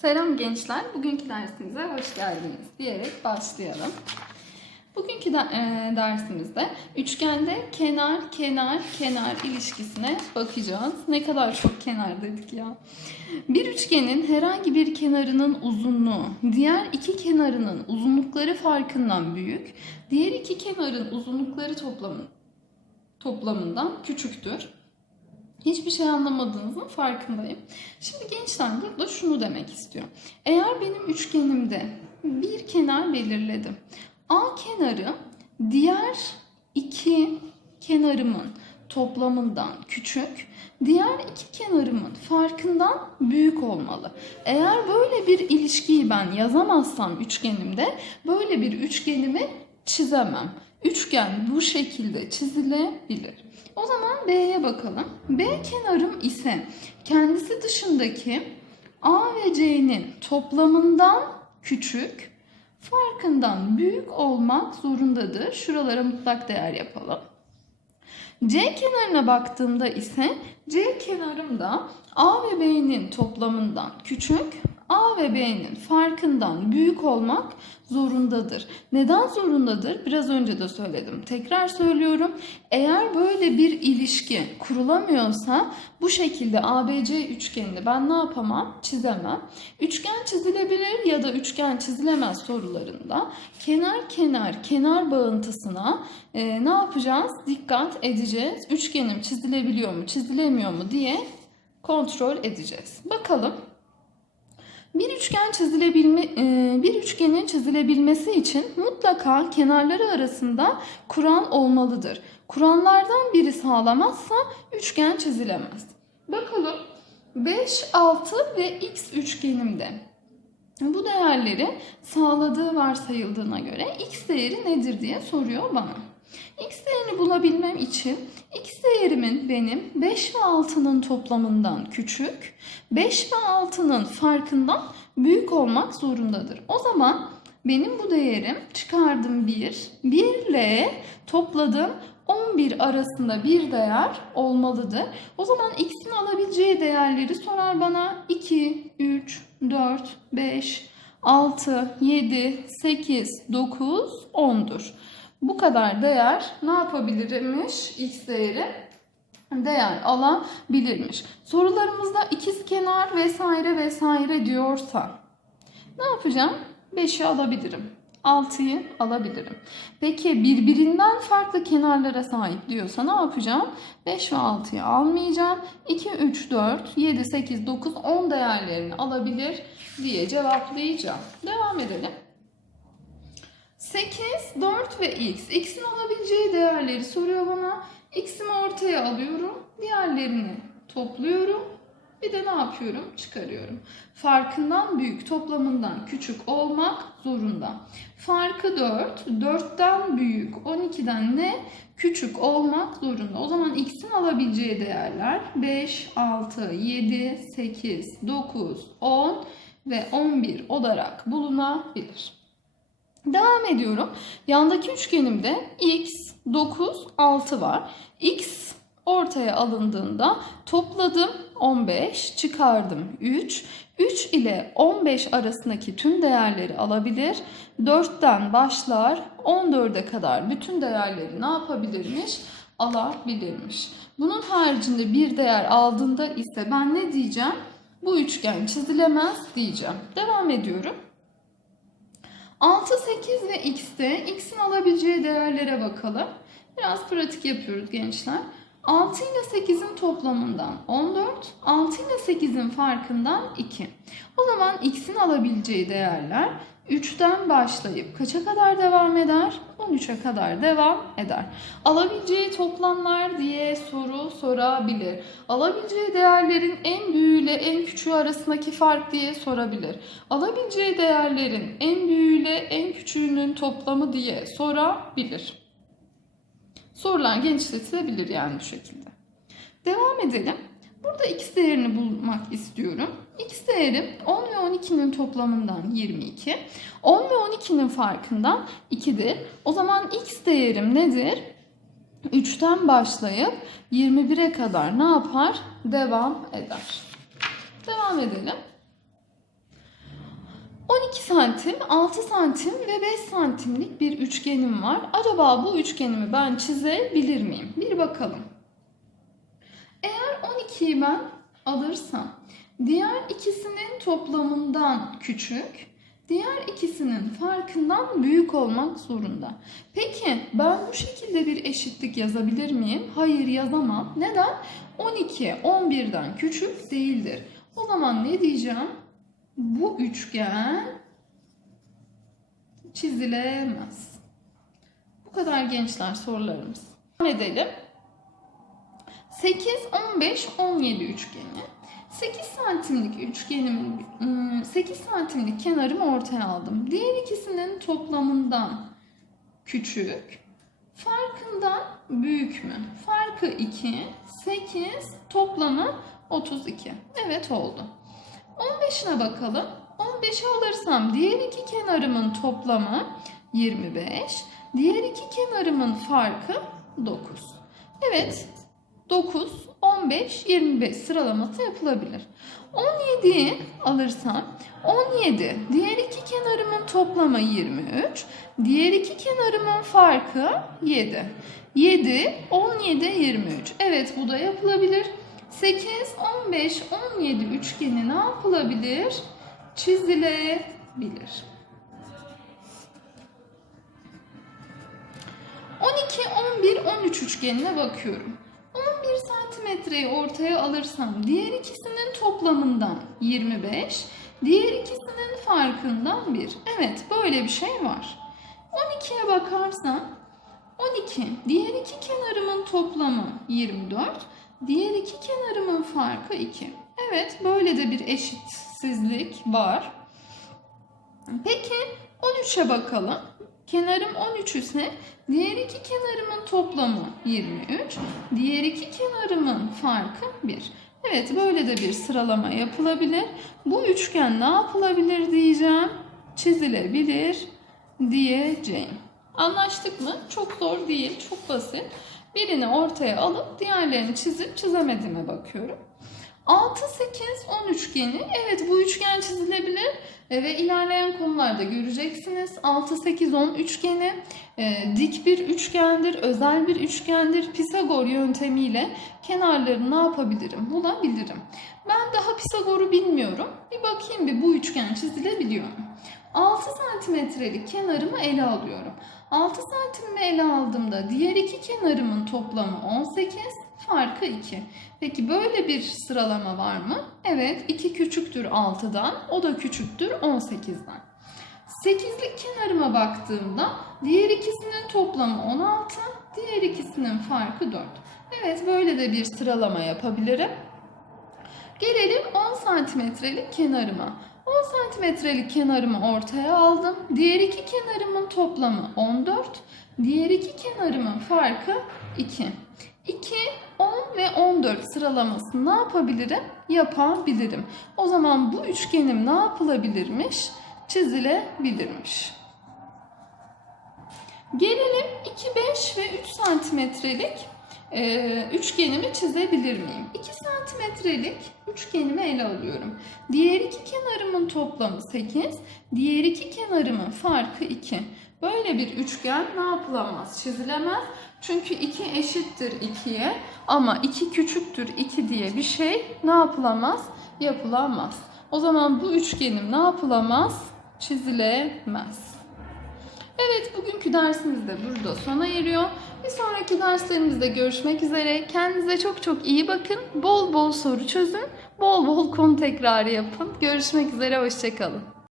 Selam gençler, bugünkü dersimize hoş geldiniz diyerek başlayalım. Bugünkü de- e, dersimizde üçgende kenar kenar kenar ilişkisine bakacağız. Ne kadar çok kenar dedik ya. Bir üçgenin herhangi bir kenarının uzunluğu diğer iki kenarının uzunlukları farkından büyük, diğer iki kenarın uzunlukları toplamı, toplamından küçüktür. Hiçbir şey anlamadığınızın farkındayım. Şimdi gençler burada şunu demek istiyor. Eğer benim üçgenimde bir kenar belirledim. A kenarı diğer iki kenarımın toplamından küçük, diğer iki kenarımın farkından büyük olmalı. Eğer böyle bir ilişkiyi ben yazamazsam üçgenimde böyle bir üçgenimi çizemem. Üçgen bu şekilde çizilebilir. O zaman B'ye bakalım. B kenarım ise kendisi dışındaki A ve C'nin toplamından küçük, farkından büyük olmak zorundadır. Şuralara mutlak değer yapalım. C kenarına baktığımda ise C kenarım da A ve B'nin toplamından küçük, A ve B'nin farkından büyük olmak zorundadır. Neden zorundadır? Biraz önce de söyledim. Tekrar söylüyorum. Eğer böyle bir ilişki kurulamıyorsa bu şekilde ABC üçgenini ben ne yapamam? Çizemem. Üçgen çizilebilir ya da üçgen çizilemez sorularında kenar kenar kenar bağıntısına e, ne yapacağız? Dikkat edeceğiz. Üçgenim çizilebiliyor mu, çizilemiyor mu diye kontrol edeceğiz. Bakalım. Bir üçgen çizilebilme, e, bir üçgenin çizilebilmesi için mutlaka kenarları arasında kuran olmalıdır. Kuranlardan biri sağlamazsa üçgen çizilemez. Bakalım 5, 6 ve x üçgenimde bu değerleri sağladığı varsayıldığına göre x değeri nedir diye soruyor bana. X değerini bulabilmem için x değerimin benim 5 ve 6'nın toplamından küçük, 5 ve 6'nın farkından büyük olmak zorundadır. O zaman benim bu değerim çıkardım 1, 1 ile topladım 11 arasında bir değer olmalıdır. O zaman x'in alabileceği değerleri sorar bana 2, 3, 4, 5, 6, 7, 8, 9, 10'dur. Bu kadar değer ne yapabilirmiş x değeri? Değer alabilirmiş. Sorularımızda ikiz kenar vesaire vesaire diyorsa ne yapacağım? 5'i alabilirim. 6'yı alabilirim. Peki birbirinden farklı kenarlara sahip diyorsa ne yapacağım? 5 ve 6'yı almayacağım. 2, 3, 4, 7, 8, 9, 10 değerlerini alabilir diye cevaplayacağım. Devam edelim. 8, 4 ve x. X'in alabileceği değerleri soruyor bana. X'imi ortaya alıyorum. Diğerlerini topluyorum. Bir de ne yapıyorum? Çıkarıyorum. Farkından büyük, toplamından küçük olmak zorunda. Farkı 4, 4'ten büyük, 12'den ne? Küçük olmak zorunda. O zaman x'in alabileceği değerler 5, 6, 7, 8, 9, 10 ve 11 olarak bulunabilir. Devam ediyorum. Yandaki üçgenimde x, 9, 6 var. x ortaya alındığında topladım 15, çıkardım 3. 3 ile 15 arasındaki tüm değerleri alabilir. 4'ten başlar 14'e kadar bütün değerleri ne yapabilirmiş? Alabilirmiş. Bunun haricinde bir değer aldığında ise ben ne diyeceğim? Bu üçgen çizilemez diyeceğim. Devam ediyorum. 6, 8 ve x'te x'in alabileceği değerlere bakalım. Biraz pratik yapıyoruz gençler. 6 ile 8'in toplamından 14, 6 ile 8'in farkından 2. O zaman x'in alabileceği değerler 3'ten başlayıp kaça kadar devam eder? 13'e kadar devam eder. Alabileceği toplamlar diye soru sorabilir. Alabileceği değerlerin en büyüğüyle en küçüğü arasındaki fark diye sorabilir. Alabileceği değerlerin en büyüğüyle en küçüğünün toplamı diye sorabilir. Sorular genişletilebilir yani bu şekilde. Devam edelim. Burada x değerini bulmak istiyorum. x değerim 10 ve 12'nin toplamından 22. 10 ve 12'nin farkından 2'dir. O zaman x değerim nedir? 3'ten başlayıp 21'e kadar ne yapar? Devam eder. Devam edelim. 12 santim, 6 santim ve 5 santimlik bir üçgenim var. Acaba bu üçgenimi ben çizebilir miyim? Bir bakalım. Eğer 12'yi ben alırsam diğer ikisinin toplamından küçük, diğer ikisinin farkından büyük olmak zorunda. Peki ben bu şekilde bir eşitlik yazabilir miyim? Hayır yazamam. Neden? 12 11'den küçük değildir. O zaman ne diyeceğim? Bu üçgen çizilemez. Bu kadar gençler sorularımız. Devam edelim. 8, 15, 17 üçgeni. 8 santimlik üçgenimin 8 santimlik kenarımı ortaya aldım. Diğer ikisinin toplamından küçük, farkından büyük mü? Farkı 2, 8, toplamı 32. Evet oldu. 15'ine bakalım. 15'i alırsam diğer iki kenarımın toplamı 25. Diğer iki kenarımın farkı 9. Evet 9, 15, 25 sıralaması yapılabilir. 17'yi alırsam 17 diğer iki kenarımın toplamı 23. Diğer iki kenarımın farkı 7. 7, 17, 23. Evet bu da yapılabilir. 8, 15, 17 üçgeni ne yapılabilir? Çizilebilir. 12, 11, 13 üçgenine bakıyorum. 11 santimetreyi ortaya alırsam diğer ikisinin toplamından 25, diğer ikisinin farkından 1. Evet böyle bir şey var. 12'ye bakarsam 12 diğer iki kenarımın toplamı 24, diğer iki kenarımın farkı 2. Evet böyle de bir eşitsizlik var. Peki 13'e bakalım. Kenarım 13 ise diğer iki kenarımın toplamı 23. Diğer iki kenarımın farkı 1. Evet böyle de bir sıralama yapılabilir. Bu üçgen ne yapılabilir diyeceğim. Çizilebilir diyeceğim. Anlaştık mı? Çok zor değil, çok basit. Birini ortaya alıp diğerlerini çizip çizemediğime bakıyorum. 6, 8, 10 üçgeni. Evet bu üçgen çizilebilir E, ve ilerleyen konularda göreceksiniz. 6, 8, 10 üçgeni e, dik bir üçgendir, özel bir üçgendir. Pisagor yöntemiyle kenarlarını ne yapabilirim? Bulabilirim. Ben daha Pisagor'u bilmiyorum. Bir bakayım bir bu üçgen çizilebiliyor mu? 6 santimetrelik kenarımı ele alıyorum. 6 santimimi ele aldığımda diğer iki kenarımın toplamı 18, farkı 2. Peki böyle bir sıralama var mı? Evet 2 küçüktür 6'dan o da küçüktür 18'den. 8'lik kenarıma baktığımda diğer ikisinin toplamı 16, diğer ikisinin farkı 4. Evet böyle de bir sıralama yapabilirim. Gelelim 10 santimetrelik kenarıma. 10 santimetrelik kenarımı ortaya aldım. Diğer iki kenarımın toplamı 14. Diğer iki kenarımın farkı 2. 2, 10 ve 14 sıralamasını ne yapabilirim? Yapabilirim. O zaman bu üçgenim ne yapılabilirmiş? Çizilebilirmiş. Gelelim 2, 5 ve 3 santimetrelik e, üçgenimi çizebilir miyim? 2 santimetrelik üçgenimi ele alıyorum. Diğer iki kenarımın toplamı 8, diğer iki kenarımın farkı 2. Böyle bir üçgen ne yapılamaz? Çizilemez. Çünkü 2 eşittir 2'ye ama 2 küçüktür 2 diye bir şey ne yapılamaz? Yapılamaz. O zaman bu üçgenim ne yapılamaz? Çizilemez. Evet bugünkü dersimiz de burada sona eriyor. Bir sonraki derslerimizde görüşmek üzere. Kendinize çok çok iyi bakın. Bol bol soru çözün. Bol bol konu tekrarı yapın. Görüşmek üzere. Hoşçakalın.